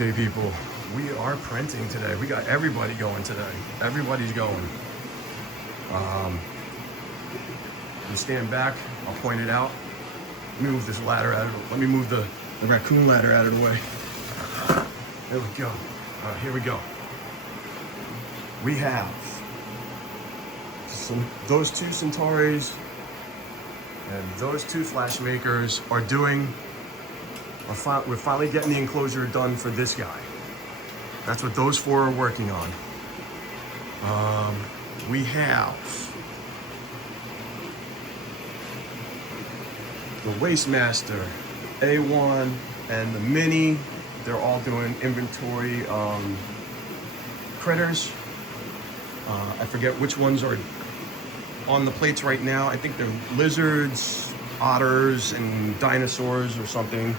Okay, people, we are printing today. We got everybody going today. Everybody's going. You stand back, I'll point it out. Let me move this ladder out of, let me move the raccoon ladder out of the way. There we go. All right, here we go. We have those two Centauris and those two FlashMakers are doing, we're finally getting the enclosure done for this guy. That's what those four are working on. We have the Wastemaster, A1, and the Mini. They're all doing inventory critters. I forget which ones are on the plates right now. I think they're lizards, otters, and dinosaurs or something.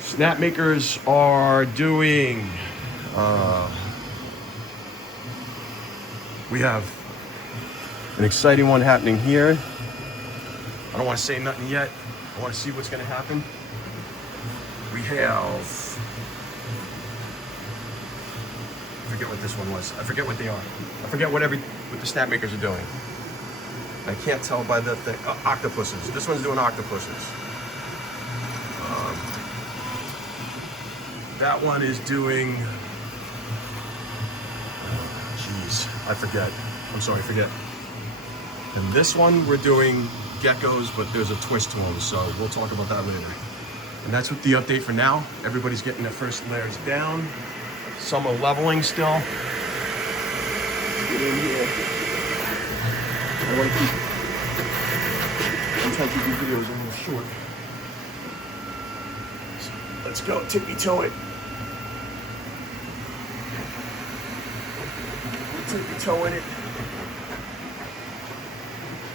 Snapmakers are doing, we have an exciting one happening here. I don't want to say nothing yet. I want to see what's going to happen. We have, I forget what this one was. I forget what they are. I forget what the Snapmakers are doing. I can't tell by the thing. Octopuses. This one's doing octopuses. That one is doing, jeez, I forget. I'm sorry, I forget. And this one we're doing geckos, but there's a twist to them, so we'll talk about that later. And that's what the update for now. Everybody's getting their first layers down. Some are leveling still. Get in here. I'm trying to keep these videos a little short. So let's go, tippy toe it. Tippy toe in it.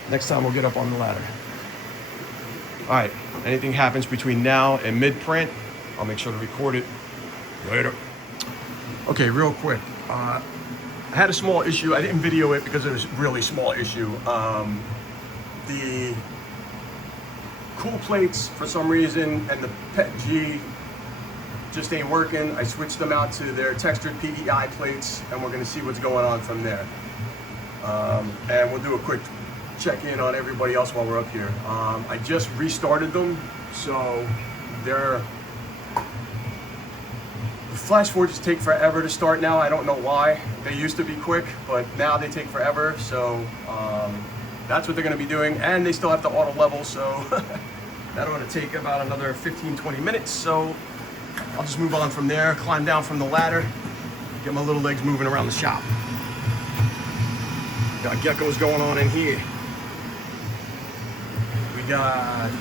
Next time we'll get up on the ladder. All right, anything happens between now and mid-print, I'll make sure to record it later. Okay, real quick. I had a small issue. I didn't video it because it was a really small issue. The cool plates, for some reason, and the PET G just ain't working. I switched them out to their textured PEI plates, and we're gonna see what's going on from there. And we'll do a quick check in on everybody else while we're up here. I just restarted them, so the FlashForges take forever to start now. I don't know why. They used to be quick, but now they take forever. So that's what they're going to be doing, and they still have to auto level. So that'll going to take about another 15-20 minutes. So I'll just move on from there, climb down from the ladder, get my little legs moving around the shop. Got geckos going on in here. We got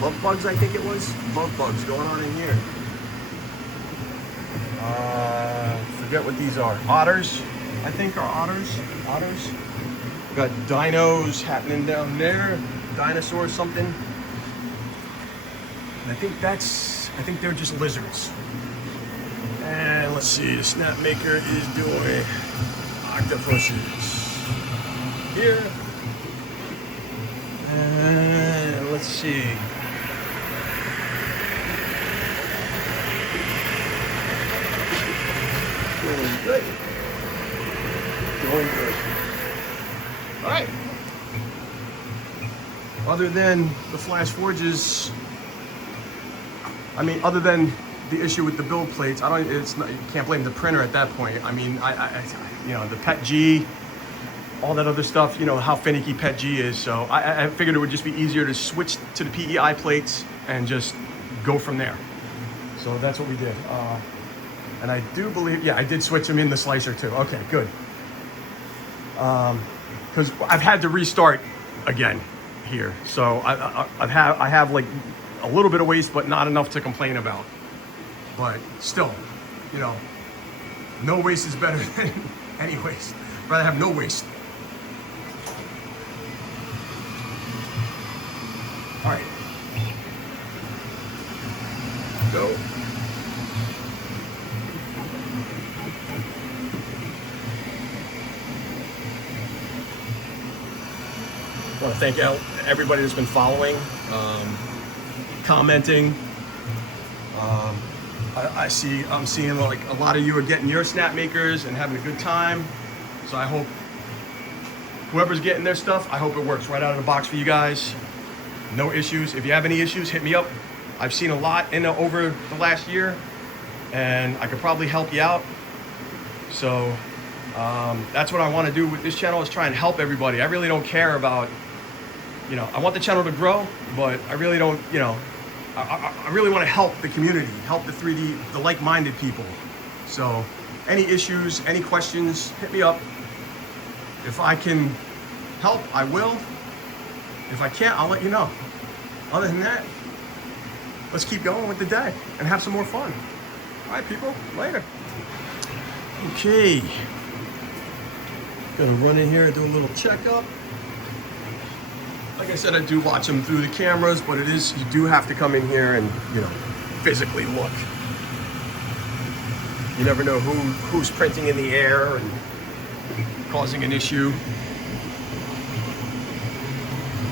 love bugs, I think it was. Love bugs going on in here. Forget what these are. Otters, I think are otters. Otters. We got dinos happening down there. Dinosaurs, something. And I think they're just lizards. And let's see, the Snapmaker is doing octopuses here. And let's see. Doing good. Doing good. All right. Other than the FlashForges, I mean, other than the issue with the build plates, you can't blame the printer at that point. I mean, you know, the PET G, all that other stuff, you know, how finicky PET G is. So I figured it would just be easier to switch to the PEI plates and just go from there. So that's what we did. And I do believe, yeah, I did switch them in the slicer too. Okay, good. Because I've had to restart again here. So I have like a little bit of waste, but not enough to complain about. But still, you know, no waste is better than any waste. I'd rather have no waste. All right. Go. I want to thank everybody that's been following, commenting, I'm seeing like a lot of you are getting your Snapmakers and having a good time. So I hope whoever's getting their stuff, I hope it works right out of the box for you guys. No issues. If you have any issues, hit me up. I've seen a lot over the last year, and I could probably help you out. So that's what I want to do with this channel, is try and help everybody. I really don't care about, I want the channel to grow, but I really don't, I really want to help the community, help the 3D, the like-minded people. So any issues, any questions, hit me up. If I can help, I will. If I can't, I'll let you know. Other than that, let's keep going with the day and have some more fun. All right, people, later. Okay. Gonna run in here and do a little checkup. Like I said, I do watch them through the cameras, but you do have to come in here and, physically look. You never know who's printing in the air and causing an issue.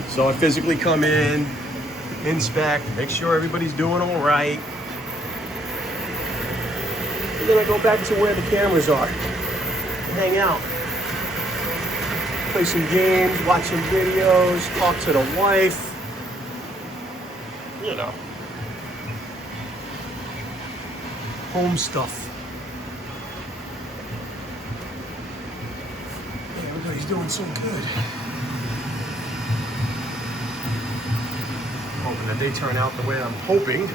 So I physically come in, inspect, make sure everybody's doing all right. And then I go back to where the cameras are, hang out. Play some games, watch some videos, talk to the wife. Home stuff. Yeah, everybody's doing so good. Hoping that they turn out the way I'm hoping.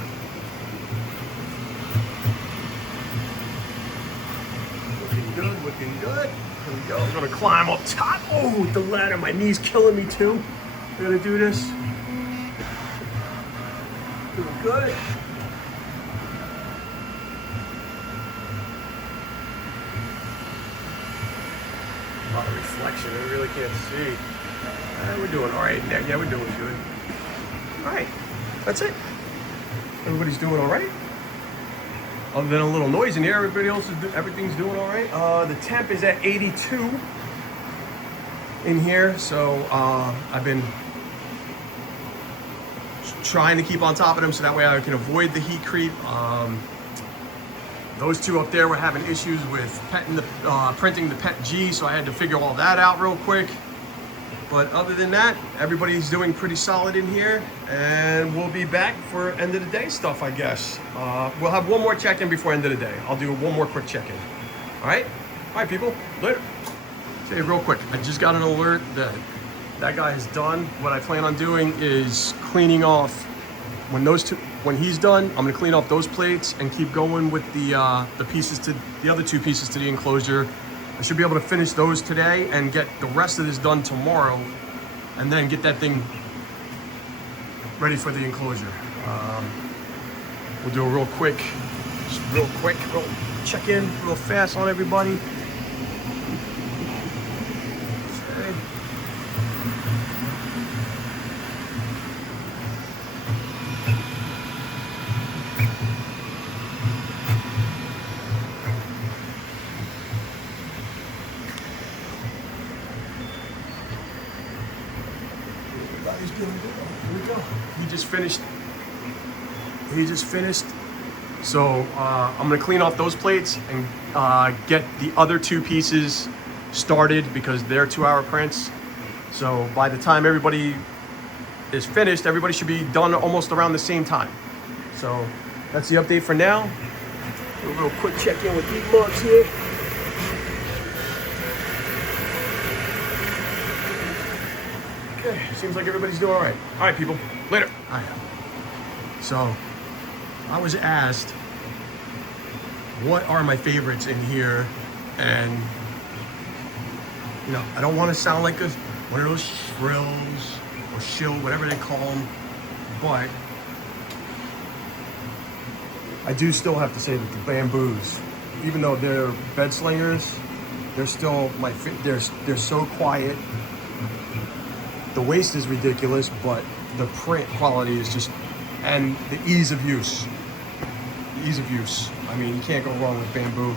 Looking good, looking good. Here we go. I'm gonna climb up top. Oh, the ladder. My knee's killing me too. We're gonna do this. Doing good. A lot of reflection. I really can't see. We're doing all right. Yeah, we're doing good. All right. That's it. Everybody's doing all right. Other than a little noise in here, everything's doing all right. The temp is at 82 in here, so I've been trying to keep on top of them so that way I can avoid the heat creep. Those two up there were having issues with printing the PET G, so I had to figure all that out real quick. But other than that, everybody's doing pretty solid in here, and we'll be back for end of the day stuff, I guess. We'll have one more check-in before end of the day. I'll do one more quick check-in. All right, people, later. Okay, real quick, I just got an alert that guy is done. What I plan on doing is cleaning off when he's done. I'm gonna clean off those plates and keep going with the other two pieces to the enclosure. I should be able to finish those today and get the rest of this done tomorrow, and then get that thing ready for the enclosure. We'll do a real check-in, real fast on everybody. Okay. Here we go. He just finished. So I'm gonna clean off those plates and get the other two pieces started because they're 2-hour prints. So by the time everybody is finished, everybody should be done almost around the same time. So that's the update for now. A little quick check-in with these mugs here. Okay, seems like everybody's doing all right. All right, people, later. So, I was asked, what are my favorites in here? And, I don't want to sound like one of those shrills or shill, whatever they call them, but I do still have to say that the Bambus, even though they're bed slingers, they're still they're so quiet. The waste is ridiculous, but the print quality is just, and the ease of use. I mean, you can't go wrong with Bambu.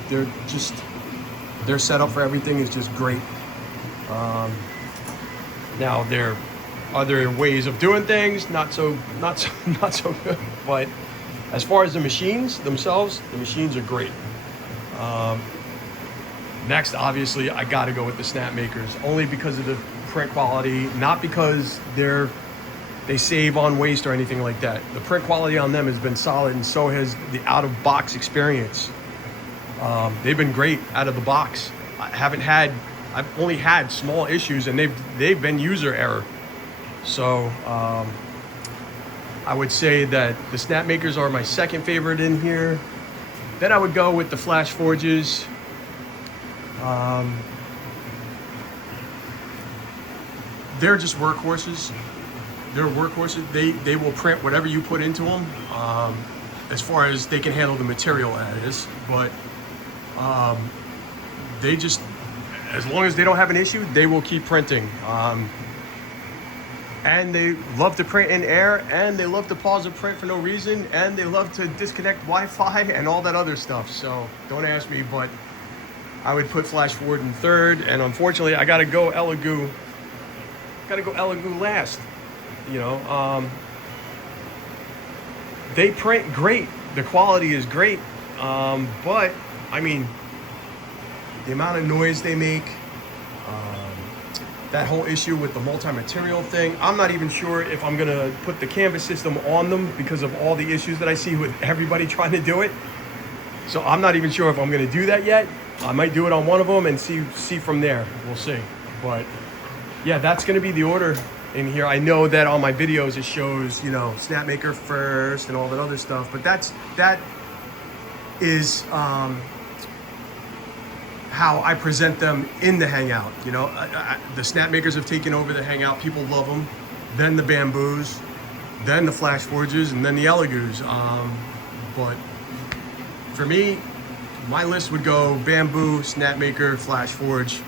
Their setup for everything is just great. Now there are other ways of doing things, not so good, but As far as the machines themselves, the machines are great. Next, obviously, I got to go with the Snapmakers, only because of the print quality, not because they save on waste or anything like that. The print quality on them has been solid, and so has the out-of-box experience. They've been great out of the box. I've only had small issues, and they've been user error. So I would say that the Snapmakers are my second favorite in here. Then I would go with the FlashForges. They're just workhorses. They're workhorses. They will print whatever you put into them. As far as they can handle the material as, but they just, as long as they don't have an issue, they will keep printing. And they love to print in air, and they love to pause a print for no reason, and they love to disconnect Wi-Fi and all that other stuff. So don't ask me, but I would put FlashForge in third, and unfortunately, I gotta go Elegoo. Gotta go Elegoo last. You know, they print great. The quality is great, but I mean, the amount of noise they make. That whole issue with the multi-material thing, I'm not even sure if I'm gonna put the canvas system on them because of all the issues that I see with everybody trying to do it. So I'm not even sure if I'm gonna do that yet. I might do it on one of them and see from there. We'll see. But yeah, that's gonna be the order in here. I know that on my videos it shows, you know, Snapmaker first and all that other stuff, but that is how I present them in the Hangout. You know, the Snapmakers have taken over the Hangout. People love them. Then the Bambus, then the FlashForges, and then the Elegoos. But for me, my list would go Bambu, Snapmaker, FlashForge,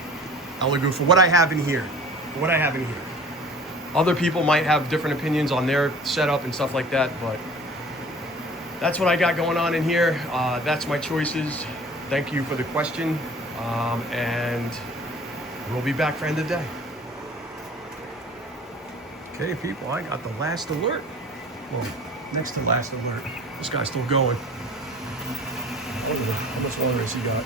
Elegoo for what I have in here. Other people might have different opinions on their setup and stuff like that, but that's what I got going on in here. That's my choices. Thank you for the question. And we'll be back for end of day. Okay, people, I got the last alert. Well, next to last alert. This guy's still going. I don't know, how much longer has he got?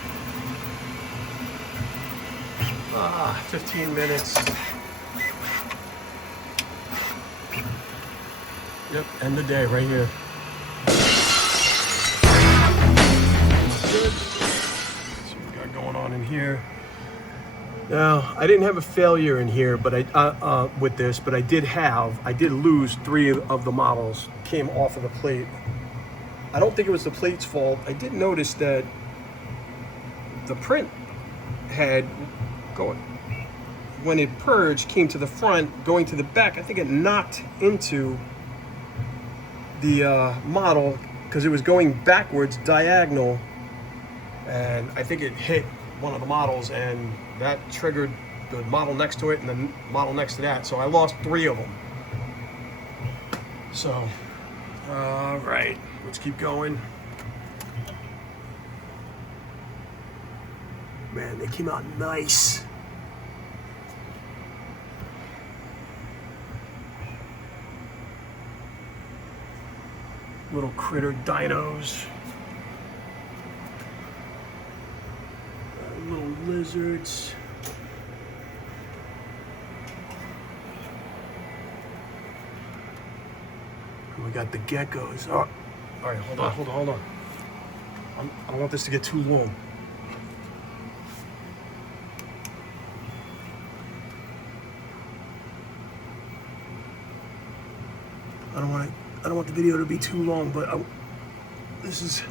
15 minutes. Yep, end of day right here. Good. In here now, I didn't have a failure in here, but with this, but I did lose 3 of the models came off of the plate. I don't think it was the plate's fault. I did notice that the print had when it purged, came to the front, going to the back. I think it knocked into the model because it was going backwards diagonal, and I think it hit one of the models, and that triggered the model next to it and the model next to that. So I lost 3 of them. So, all right, let's keep going. Man, they came out nice. Little critter dinos. Little lizards. And we got the geckos. Oh, all right, hold on. I don't want this to get too long. I don't want the video to be too long, but this is.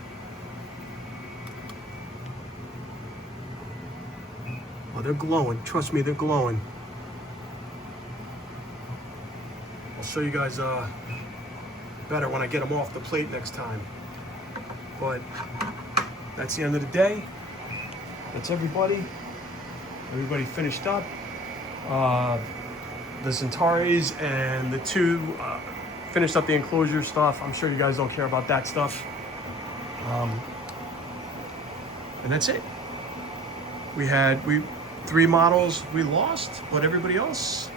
Oh, they're glowing. Trust me, they're glowing. I'll show you guys better when I get them off the plate next time. But that's the end of the day. That's everybody. Everybody finished up. The Centauris and the 2 finished up the enclosure stuff. I'm sure you guys don't care about that stuff. And that's it. We 3 models we lost, but everybody else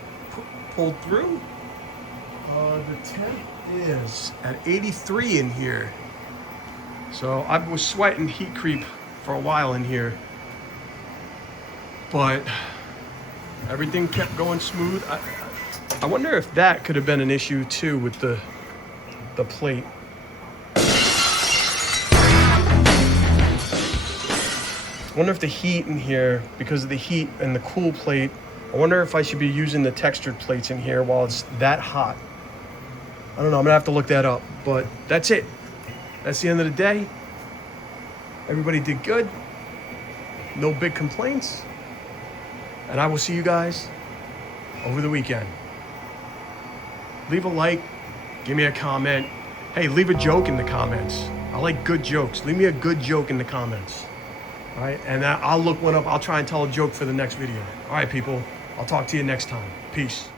pulled through. The temp is at 83 in here. So I was sweating heat creep for a while in here, but everything kept going smooth. I wonder if that could have been an issue too with the plate. I wonder if the heat in here, because of the heat and the cool plate, I wonder if I should be using the textured plates in here while it's that hot. I don't know, I'm gonna have to look that up, but that's it. That's the end of the day. Everybody did good. No big complaints. And I will see you guys over the weekend. Leave a like, give me a comment. Hey, leave a joke in the comments. I like good jokes. Leave me a good joke in the comments. All right, and I'll look one up. I'll try and tell a joke for the next video. All right, people, I'll talk to you next time. Peace.